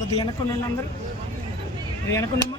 కొద్దిగా వెనక్కున్న అందరూ వెనక్కున్నామా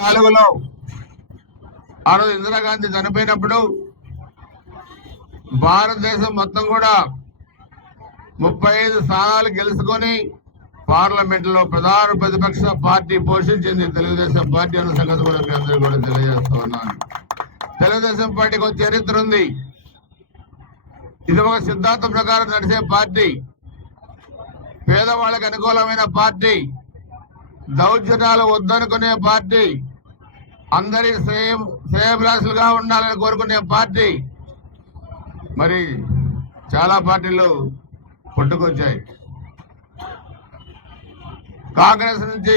నాలుగులో ఆ రోజు ఇందిరాగాంధీ చనిపోయినప్పుడు భారతదేశం మొత్తం కూడా 35 స్థానాలు గెలుచుకొని పార్లమెంట్ లో ప్రధాన ప్రతిపక్ష పార్టీ పోషించింది తెలుగుదేశం పార్టీ అన్న సంగతి కూడా మీ అందరూ కూడా తెలియజేస్తూ ఉన్నాను. తెలుగుదేశం పార్టీకి ఒక చరిత్ర ఉంది. ఇది ఒక సిద్ధాంతం ప్రకారం నడిచే పార్టీ, పేదవాళ్ళకి అనుకూలమైన పార్టీ, దౌర్జన్యాలు వద్దనుకునే పార్టీ, అందరి శ్రేయభిలాషులుగా ఉండాలని కోరుకునే పార్టీ. మరి చాలా పార్టీలు పుట్టుకొచ్చాయి. కాంగ్రెస్ నుంచి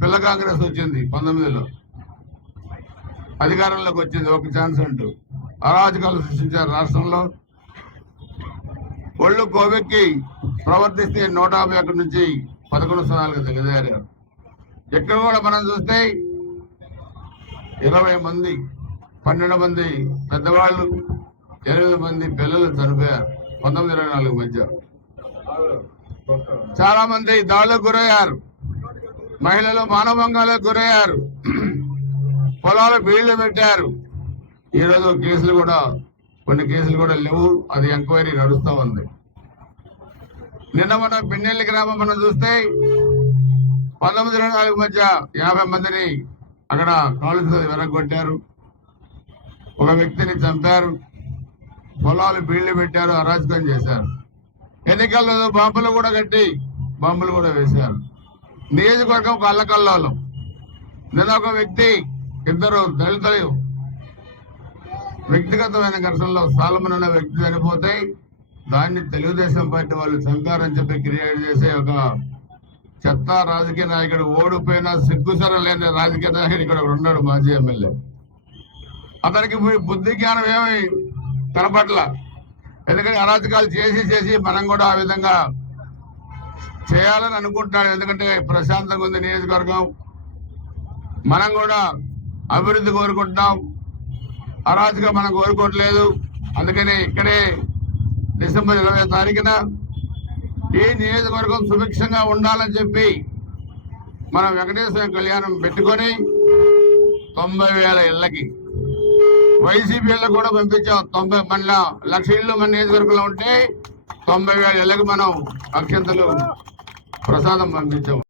పిల్ల కాంగ్రెస్ వచ్చింది 19లో, అధికారంలోకి వచ్చింది ఒక ఛాన్స్ అంటూ. అరాజకాలు సృష్టించారు రాష్ట్రంలో. ఒళ్ళు కోవెక్కి ప్రవర్తిస్తే 151 నుంచి 11 స్థానాలకు దిగజారారు. ఎక్కడ కూడా మనం చూస్తే 20 మంది 12 మంది పెద్దవాళ్ళు 8 మంది పిల్లలు చనిపోయారు 1924 మధ్య. చాలా మంది దాడులకు గురయ్యారు, మహిళలు మానభంగాలకు గురయ్యారు, పొలాలు బీళ్లు పెట్టారు. ఈరోజు కేసులు కూడా కొన్ని కేసులు కూడా లేవు, అది ఎంక్వైరీ నడుస్తూ ఉంది. నిన్న మన పిన్నెల్లి గ్రామం మనం చూస్తే 1924 మధ్య 50 మందిని అక్కడ కాలుతో వెనక్కొట్టారు, ఒక వ్యక్తిని చంపారు, పొలాలు బీళ్లు పెట్టారు, అరాచకం చేశారు. ఎన్నికల్లో బాంబులు కూడా కట్టి బాంబులు కూడా వేశారు. నియోజకవర్గం ఒక అల్లకల్లోలం. నిన్న ఒక వ్యక్తి, 2 దళితులు వ్యక్తిగతమైన ఘర్షణలో సాలమన్ అనే వ్యక్తి చనిపోతే దాన్ని తెలుగుదేశం పార్టీ వాళ్ళు చంపారని చెప్పి క్రియేట్ చేసే ఒక చెత్త రాజకీయ నాయకుడు, ఓడిపోయినా సిగ్గుసర లేని రాజకీయ నాయకుడు ఇక్కడ ఉన్నాడు, మాజీ ఎమ్మెల్యే. అతనికి బుద్ధి జ్ఞానం ఏమి కనపట్ల. ఎందుకంటే అరాచకాలు చేసి మనం కూడా ఆ విధంగా చేయాలని అనుకుంటున్నాడు. ఎందుకంటే ప్రశాంతంగా ఉంది నియోజకవర్గం, మనం కూడా అభివృద్ధి కోరుకుంటున్నాం, అరాచకం మనం కోరుకోవట్లేదు. అందుకని ఇక్కడే డిసెంబర్ 20వ తారీఖున ఈ నియోజకవర్గం సుభిక్షంగా ఉండాలని చెప్పి మనం వెంకటేశ్వర కళ్యాణం పెట్టుకొని 90,000 ఇళ్లకి వైసీపీ ఇళ్ళకు కూడా పంపించాం. 1,00,000 ఇళ్ళు మన నియోజకవర్గంలో ఉంటే 90,000 ఇళ్ళకి మనం అక్షంతలు ప్రసాదం పంపించాం.